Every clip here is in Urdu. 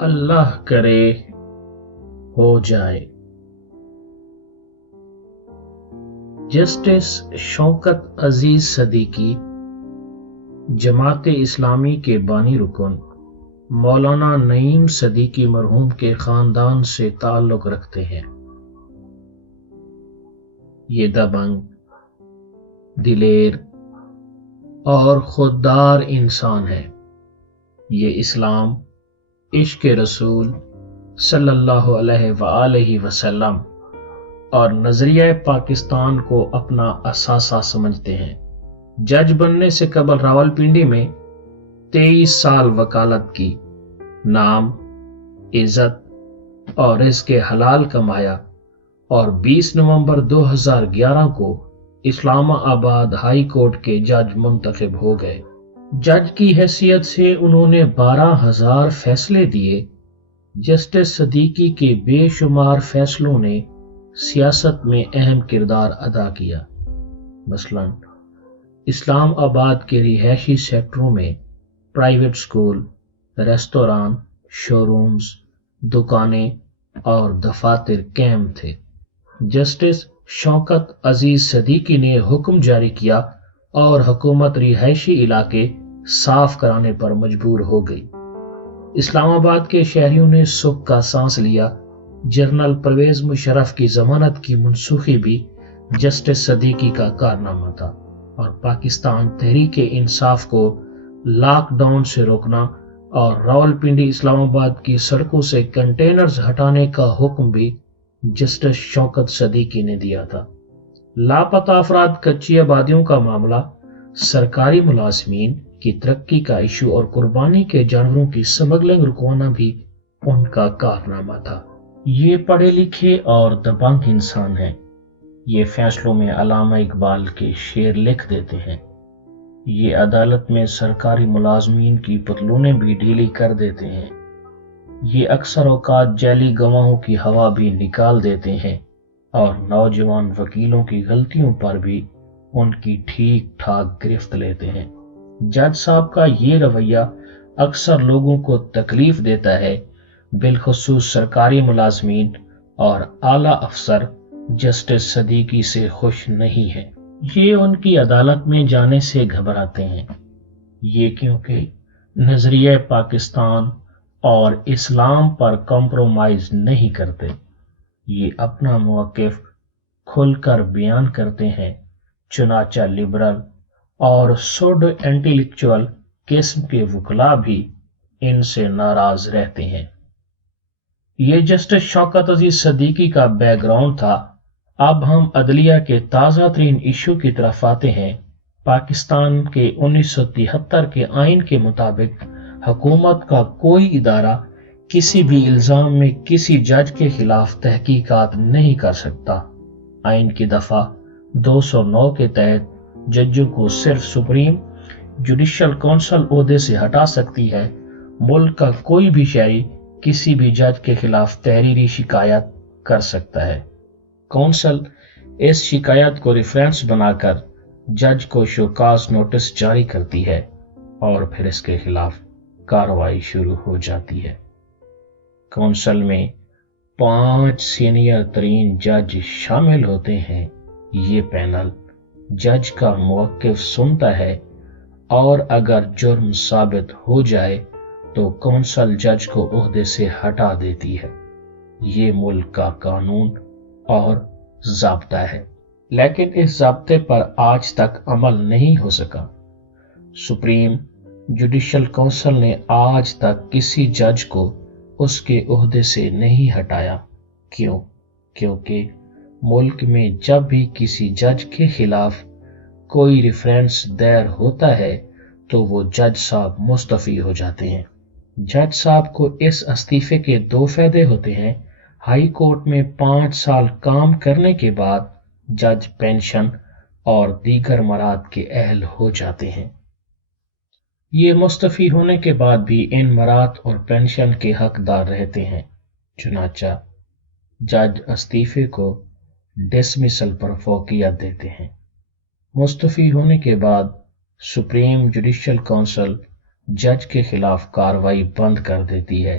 اللہ کرے ہو جائے۔ جسٹس شوکت عزیز صدیقی جماعت اسلامی کے بانی رکن مولانا نعیم صدیقی مرحوم کے خاندان سے تعلق رکھتے ہیں۔ یہ دبنگ، دلیر اور خوددار انسان ہے۔ یہ اسلام، عشق رسول صلی اللہ علیہ وآلہ وسلم اور نظریہ پاکستان کو اپنا اثاثہ سمجھتے ہیں۔ جج بننے سے قبل راولپنڈی میں 23 سال وکالت کی، نام، عزت اور رزق حلال کمایا اور 20 نومبر 2011 کو اسلام آباد ہائی کورٹ کے جج منتخب ہو گئے۔ جج کی حیثیت سے انہوں نے 12,000 فیصلے دیے۔ جسٹس صدیقی کے بے شمار فیصلوں نے سیاست میں اہم کردار ادا کیا۔ مثلا اسلام آباد کے رہائشی سیکٹروں میں پرائیویٹ سکول، ریستوران، شو رومز، دکانیں اور دفاتر قائم تھے۔ جسٹس شوکت عزیز صدیقی نے حکم جاری کیا اور حکومت رہائشی علاقے صاف کرانے پر مجبور ہو گئی۔ اسلام آباد کے شہریوں نے سکھ کا سانس لیا۔ جنرل پرویز مشرف کی ضمانت کی منسوخی بھی جسٹس صدیقی کا کارنامہ تھا، اور پاکستان تحریک انصاف کو لاک ڈاؤن سے روکنا اور راولپنڈی اسلام آباد کی سڑکوں سے کنٹینرز ہٹانے کا حکم بھی جسٹس شوکت صدیقی نے دیا تھا۔ لاپتہ افراد، کچی آبادیوں کا معاملہ، سرکاری ملازمین کی ترقی کا ایشو اور قربانی کے جانوروں کی سمگلنگ رکوانا بھی ان کا کارنامہ تھا۔ یہ پڑھے لکھے اور دبنگ انسان ہیں۔ یہ فیصلوں میں علامہ اقبال کے شعر لکھ دیتے ہیں۔ یہ عدالت میں سرکاری ملازمین کی پتلونیں بھی ڈھیلی کر دیتے ہیں۔ یہ اکثر اوقات جعلی گواہوں کی ہوا بھی نکال دیتے ہیں اور نوجوان وکیلوں کی غلطیوں پر بھی ان کی ٹھیک ٹھاک گرفت لیتے ہیں۔ جج صاحب کا یہ رویہ اکثر لوگوں کو تکلیف دیتا ہے، بالخصوص سرکاری ملازمین اور اعلیٰ افسر جسٹس صدیقی سے خوش نہیں ہیں۔ یہ ان کی عدالت میں جانے سے گھبراتے ہیں۔ یہ کیونکہ نظریہ پاکستان اور اسلام پر کمپرومائز نہیں کرتے۔ یہ اپنا موقف کھل کر بیان کرتے ہیں، چنانچہ لبرل اور سوڈو انٹیلیکچوئل قسم کے وکلاء بھی ان سے ناراض رہتے ہیں۔ یہ جسٹس شوکت عزیز صدیقی کا بیک گراؤنڈ تھا۔ اب ہم عدلیہ کے تازہ ترین ایشو کی طرف آتے ہیں۔ پاکستان کے 1973 کے آئین کے مطابق حکومت کا کوئی ادارہ کسی بھی الزام میں کسی جج کے خلاف تحقیقات نہیں کر سکتا۔ آئین کی دفعہ 209 کے تحت ججوں کو صرف سپریم جوڈیشل کونسل عہدے سے ہٹا سکتی ہے۔ ملک کا کوئی بھی شہری کسی بھی جج کے خلاف تحریری شکایت کر سکتا ہے۔ کونسل اس شکایت کو ریفرنس بنا کر جج کو شوکاز نوٹس جاری کرتی ہے اور پھر اس کے خلاف کارروائی شروع ہو جاتی ہے۔ کونسل میں 5 سینئر ترین جج شامل ہوتے ہیں۔ یہ پینل جج کا موقف سنتا ہے اور اگر جرم ثابت ہو جائے تو کونسل جج کو عہدے سے ہٹا دیتی ہے۔ یہ ملک کا قانون اور ضابطہ ہے، لیکن اس ضابطے پر آج تک عمل نہیں ہو سکا۔ سپریم جوڈیشل کونسل نے آج تک کسی جج کو اس کے عہدے سے نہیں ہٹایا۔ کیوں؟ کیونکہ ملک میں جب بھی کسی جج کے خلاف کوئی ریفرنس دائر ہوتا ہے تو وہ جج صاحب مستعفی ہو جاتے ہیں۔ جج صاحب کو اس استعفے کے 2 فائدے ہوتے ہیں۔ ہائی کورٹ میں 5 سال کام کرنے کے بعد جج پینشن اور دیگر مراد کے اہل ہو جاتے ہیں۔ یہ مستعفی ہونے کے بعد بھی ان مراد اور پینشن کے حقدار رہتے ہیں۔ چنانچہ جج استعفے کو ڈسمسل پر فوقیت دیتے ہیں۔ مستعفی ہونے کے بعد سپریم جوڈیشل کونسل جج کے خلاف کارروائی بند کر دیتی ہے،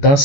10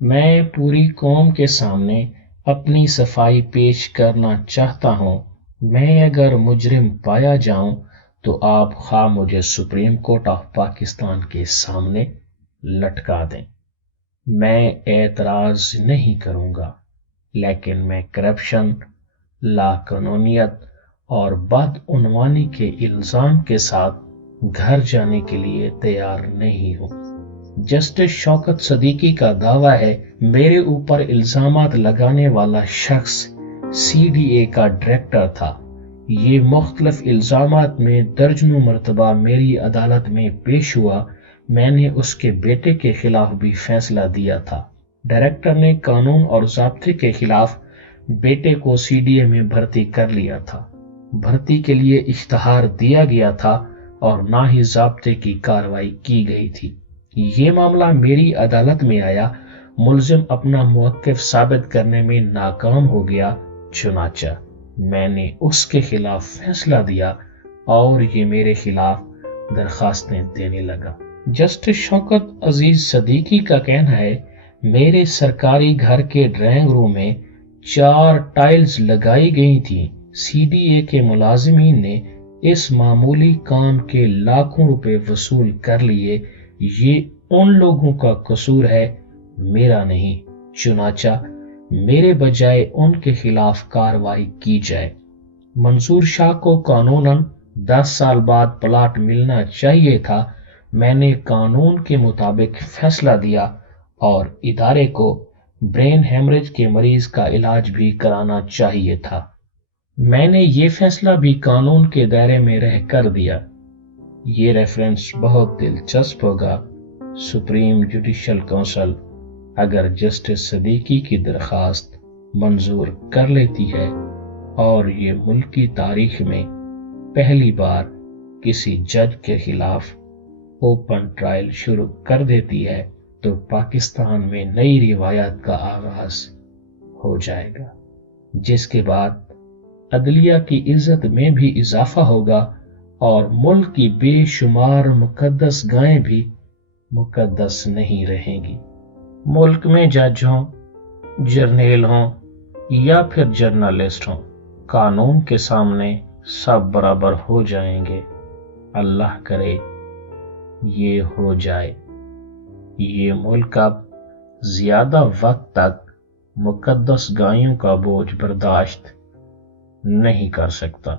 میں پوری قوم کے سامنے اپنی صفائی پیش کرنا چاہتا ہوں۔ میں اگر مجرم پایا جاؤں تو آپ خواہ مجھے سپریم کورٹ آف پاکستان کے سامنے لٹکا دیں، میں اعتراض نہیں کروں گا، لیکن میں کرپشن، لا قانونیت اور بدعنوانی کے الزام کے ساتھ گھر جانے کے لیے تیار نہیں ہوں۔ جسٹس شوکت صدیقی کا دعویٰ ہے میرے اوپر الزامات لگانے والا شخص CDA کا ڈائریکٹر تھا۔ یہ مختلف الزامات میں درجنوں مرتبہ میری عدالت میں پیش ہوا۔ میں نے اس کے بیٹے کے خلاف بھی فیصلہ دیا تھا۔ ڈائریکٹر نے قانون اور ضابطے کے خلاف بیٹے کو CDA میں بھرتی کر لیا تھا۔ بھرتی کے لیے اشتہار دیا گیا تھا اور نہ ہی ضابطے کی کارروائی کی گئی تھی۔ یہ معاملہ میری عدالت میں آیا، ملزم اپنا موقف ثابت کرنے میں ناکام ہو گیا، چنانچہ میں نے اس کے خلاف فیصلہ دیا اور یہ میرے خلاف درخواستیں دینے لگا۔ جسٹس شوکت عزیز صدیقی کا کہنا ہے میرے سرکاری گھر کے ڈرائنگ روم میں 4 ٹائلز لگائی گئی تھیں۔ CDA کے ملازمین نے اس معمولی کام کے لاکھوں روپے وصول کر لیے۔ یہ ان لوگوں کا قصور ہے، میرا نہیں، چنانچہ میرے بجائے ان کے خلاف کارروائی کی جائے۔ منصور شاہ کو قانوناً 10 سال بعد پلاٹ ملنا چاہیے تھا۔ میں نے قانون کے مطابق فیصلہ دیا اور ادارے کو برین ہیمریج کے مریض کا علاج بھی کرانا چاہیے تھا۔ میں نے یہ فیصلہ بھی قانون کے دائرے میں رہ کر دیا۔ یہ ریفرنس بہت دلچسپ ہوگا۔ سپریم جوڈیشل کونسل اگر جسٹس صدیقی کی درخواست منظور کر لیتی ہے اور یہ ملک کی تاریخ میں پہلی بار کسی جج کے خلاف اوپن ٹرائل شروع کر دیتی ہے تو پاکستان میں نئی روایت کا آغاز ہو جائے گا، جس کے بعد عدلیہ کی عزت میں بھی اضافہ ہوگا اور ملک کی بے شمار مقدس گائیں بھی مقدس نہیں رہیں گی۔ ملک میں جج ہوں، جرنیل ہوں یا پھر جرنلسٹ ہوں، قانون کے سامنے سب برابر ہو جائیں گے۔ اللہ کرے یہ ہو جائے۔ یہ ملک اب زیادہ وقت تک مقدس گائیوں کا بوجھ برداشت نہیں کر سکتا۔